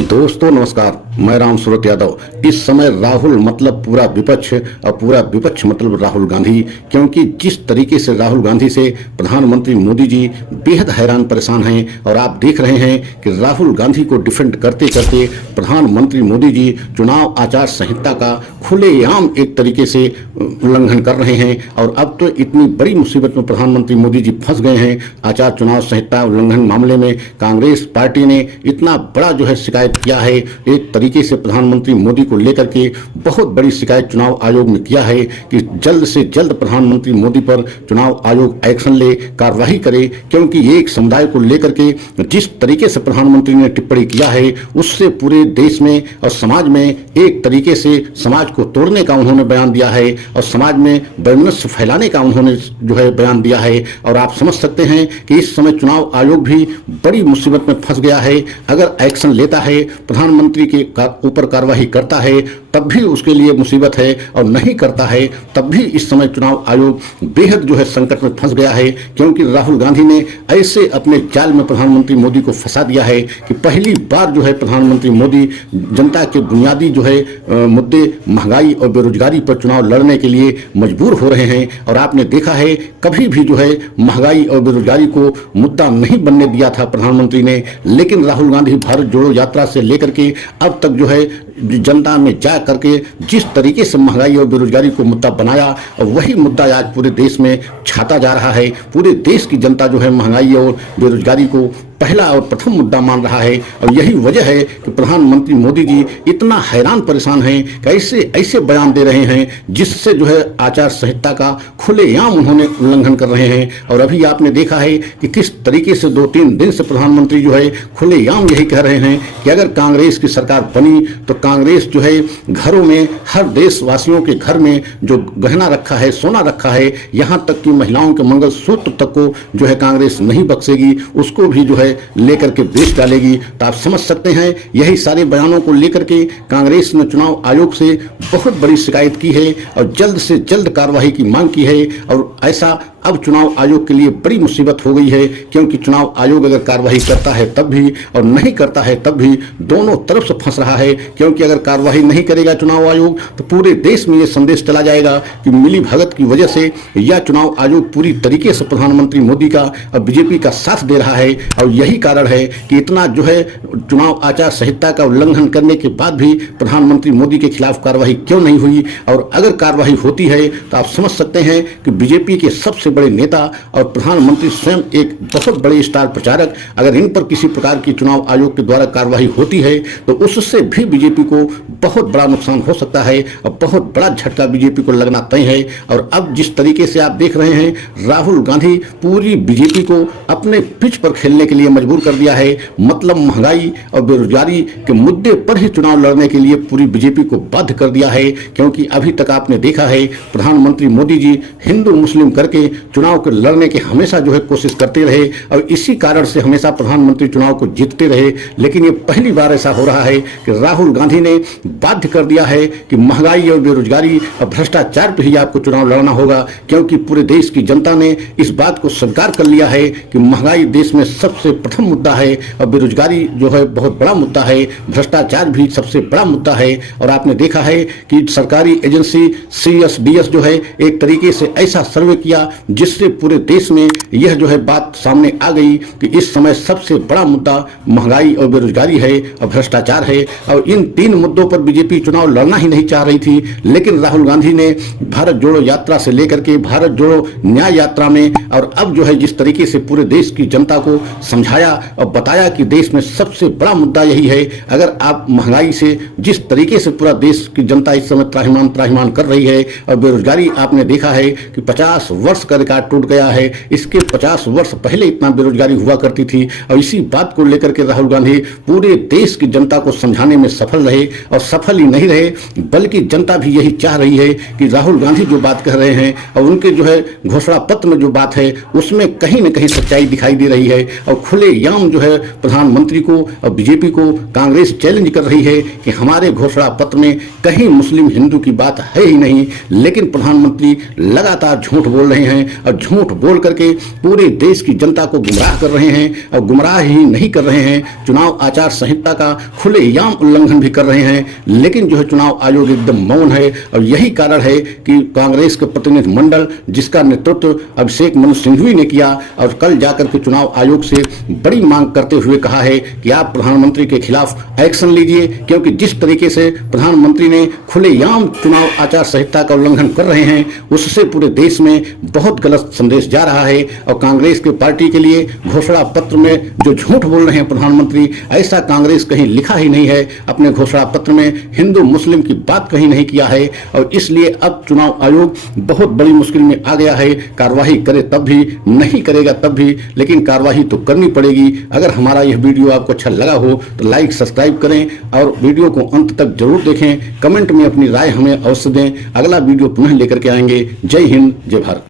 दोस्तों नमस्कार, मैं राम सूरत यादव। इस समय राहुल मतलब पूरा विपक्ष और पूरा विपक्ष मतलब राहुल गांधी, क्योंकि जिस तरीके से राहुल गांधी से प्रधानमंत्री मोदी जी बेहद हैरान परेशान हैं और आप देख रहे हैं कि राहुल गांधी को डिफेंड करते करते प्रधानमंत्री मोदी जी चुनाव आचार संहिता का खुलेआम एक तरीके से उल्लंघन कर रहे हैं। और अब तो इतनी बड़ी मुसीबत में प्रधानमंत्री मोदी जी फंस गए हैं। आचार चुनाव संहिता उल्लंघन मामले में कांग्रेस पार्टी ने इतना बड़ा जो है शिकायत किया है, एक तरीके से प्रधानमंत्री मोदी को लेकर के बहुत बड़ी शिकायत चुनाव आयोग में किया है कि जल्द से जल्द प्रधानमंत्री मोदी पर चुनाव आयोग एक्शन ले, कार्रवाई करे, क्योंकि एक समुदाय को लेकर के जिस तरीके से प्रधानमंत्री ने टिप्पणी किया है उससे पूरे देश में और समाज में एक तरीके से समाज को तोड़ने का उन्होंने बयान दिया है और समाज में वैमनस्य फैलाने का उन्होंने जो है बयान दिया है। और आप समझ सकते हैं कि इस समय चुनाव आयोग भी बड़ी मुसीबत में फंस गया है। अगर एक्शन लेता है, प्रधानमंत्री के ऊपर कार्रवाई करता है, तब भी उसके लिए मुसीबत है, और नहीं करता है तब भी इस समय चुनाव आयोग बेहद जो है संकट में फंस गया है। क्योंकि राहुल गांधी ने ऐसे अपने जाल में प्रधानमंत्री मोदी को फंसा दिया है कि पहली बार जो है प्रधानमंत्री मोदी जनता के बुनियादी जो है मुद्दे महंगाई और बेरोजगारी पर चुनाव लड़ने के लिए मजबूर हो रहे हैं। और आपने देखा है कभी भी जो है महंगाई और बेरोजगारी को मुद्दा नहीं बनने दिया था प्रधानमंत्री ने, लेकिन राहुल गांधी भारत जोड़ो यात्रा से लेकर के अब तक जो है जनता में जा करके जिस तरीके से महंगाई और बेरोजगारी को मुद्दा बनाया, और वही मुद्दा आज पूरे देश में छाता जा रहा है। पूरे देश की जनता जो है महंगाई और बेरोजगारी को पहला और प्रथम मुद्दा मान रहा है। और यही वजह है कि प्रधानमंत्री मोदी जी इतना हैरान परेशान हैं कि ऐसे बयान दे रहे हैं जिससे जो है आचार संहिता का खुलेआम उन्होंने उल्लंघन कर रहे हैं। और अभी आपने देखा है कि किस तरीके से 2-3 दिन से प्रधानमंत्री जो है खुलेआम यही कह रहे हैं कि अगर कांग्रेस की सरकार बनी तो कांग्रेस जो है घरों में, हर देशवासियों के घर में जो गहना रखा है, सोना रखा है, यहाँ तक कि महिलाओं के मंगलसूत्र तक को जो है कांग्रेस नहीं बख्शेगी, उसको भी जो है लेकर के बेच डालेगी। तो आप समझ सकते हैं यही सारे बयानों को लेकर के कांग्रेस ने चुनाव आयोग से बहुत बड़ी शिकायत की है और जल्द से जल्द कार्रवाई की मांग की है। और ऐसा अब चुनाव आयोग के लिए बड़ी मुसीबत हो गई है, क्योंकि चुनाव आयोग अगर कार्रवाई करता है तब भी और नहीं करता है तब भी दोनों तरफ से फंस रहा है। क्योंकि अगर कार्रवाई नहीं करेगा चुनाव आयोग तो पूरे देश में ये संदेश चला जाएगा कि मिली भगत की वजह से यह चुनाव आयोग पूरी तरीके से प्रधानमंत्री मोदी का और बीजेपी का साथ दे रहा है। और यही कारण है कि इतना जो है चुनाव आचार संहिता का उल्लंघन करने के बाद भी प्रधानमंत्री मोदी के खिलाफ कार्रवाई क्यों नहीं हुई। और अगर कार्रवाई होती है तो आप समझ सकते हैं कि बीजेपी के सबसे बड़े नेता और प्रधानमंत्री स्वयं एक बहुत बड़े स्टार प्रचारक, अगर इन पर किसी प्रकार की चुनाव आयोग के द्वारा कार्रवाई होती है तो उससे भी बीजेपी को बहुत बड़ा नुकसान हो सकता है और बहुत बड़ा झटका बीजेपी को लगना तय है। और अब जिस तरीके से आप देख रहे हैं राहुल गांधी पूरी बीजेपी को अपने पिच पर खेलने के लिए मजबूर कर दिया है। मतलब महंगाई और बेरोजगारी के मुद्दे पर ही चुनाव लड़ने के लिए पूरी बीजेपी को बाध्य कर दिया है। क्योंकि अभी तक आपने देखा है प्रधानमंत्री मोदी जी हिंदू मुस्लिम करके चुनाव के लड़ने की हमेशा जो है कोशिश करते रहे और इसी कारण से हमेशा प्रधानमंत्री चुनाव को जीतते रहे। लेकिन ये पहली बार ऐसा हो रहा है कि राहुल गांधी ने बाध्य कर दिया है कि महंगाई और बेरोजगारी और भ्रष्टाचार पर ही आपको चुनाव लड़ना होगा। क्योंकि पूरे देश की जनता ने इस बात को स्वीकार कर लिया है कि महंगाई देश में सबसे प्रथम मुद्दा है और बेरोजगारी जो है बहुत बड़ा मुद्दा है, भ्रष्टाचार भी सबसे बड़ा मुद्दा है। और आपने देखा है कि सरकारी एजेंसी CSDS जो है एक तरीके से ऐसा सर्वे किया जिससे पूरे देश में यह जो है बात सामने आ गई कि इस समय सबसे बड़ा मुद्दा महंगाई और बेरोजगारी है और भ्रष्टाचार है। और इन 3 मुद्दों पर बीजेपी चुनाव लड़ना ही नहीं चाह रही थी। लेकिन राहुल गांधी ने भारत जोड़ो यात्रा से लेकर के भारत जोड़ो न्याय यात्रा में और अब जो है जिस तरीके से पूरे देश की जनता को समझाया और बताया कि देश में सबसे बड़ा मुद्दा यही है। अगर आप महंगाई से जिस तरीके से पूरा देश की जनता इस समय त्राहिमाम कर रही है और बेरोजगारी आपने देखा है कि 50 वर्ष का रिकॉर्ड टूट गया है। इसके 50 वर्ष पहले इतना बेरोजगारी हुआ करती थी। और इसी बात को लेकर के राहुल गांधी पूरे देश की जनता को समझाने में सफल रहे और सफल ही नहीं रहे, बल्कि जनता भी यही चाह रही है कि राहुल गांधी जो बात कह रहे हैं और उनके जो है घोषणा पत्र में जो बात है उसमें कहीं न कहीं सच्चाई दिखाई दे रही है। और खुलेआम जो है प्रधानमंत्री को और बीजेपी को कांग्रेस चैलेंज कर रही है कि हमारे घोषणा पत्र में कहीं मुस्लिम हिंदू की बात है ही नहीं, लेकिन प्रधानमंत्री लगातार झूठ बोल रहे हैं और झूठ बोल करके पूरे देश की जनता को गुमराह कर रहे हैं। और गुमराह ही नहीं कर रहे हैं, चुनाव आचार संहिता का खुलेआम उल्लंघन भी कर रहे हैं, लेकिन जो है चुनाव आयोग एकदम मौन है। और यही कारण है कि कांग्रेस के प्रतिनिधि मंडल जिसका नेतृत्व अभिषेक मनु सिंघवी ने किया और कल जाकर के चुनाव आयोग से बड़ी मांग करते हुए कहा है कि आप प्रधानमंत्री के खिलाफ एक्शन लीजिए, क्योंकि जिस तरीके से प्रधानमंत्री ने खुलेआम चुनाव आचार संहिता का उल्लंघन कर रहे हैं उससे पूरे देश में बहुत गलत संदेश जा रहा है। और कांग्रेस के पार्टी के लिए घोषणा पत्र में जो झूठ बोल रहे हैं प्रधानमंत्री, ऐसा कांग्रेस कहीं लिखा ही नहीं है, अपने घोषणा पत्र में हिंदू मुस्लिम की बात कहीं नहीं किया है। और इसलिए अब चुनाव आयोग बहुत बड़ी मुश्किल में आ गया है। कार्रवाई करे तब भी, नहीं करेगा तब भी, लेकिन कार्रवाई तो करनी पड़ेगी। अगर हमारा यह वीडियो आपको अच्छा लगा हो तो लाइक सब्सक्राइब करें और वीडियो को अंत तक जरूर देखें। कमेंट में अपनी राय हमें अवश्य दें। अगला वीडियो पुनः लेकर के आएंगे। जय हिंद, जय भारत।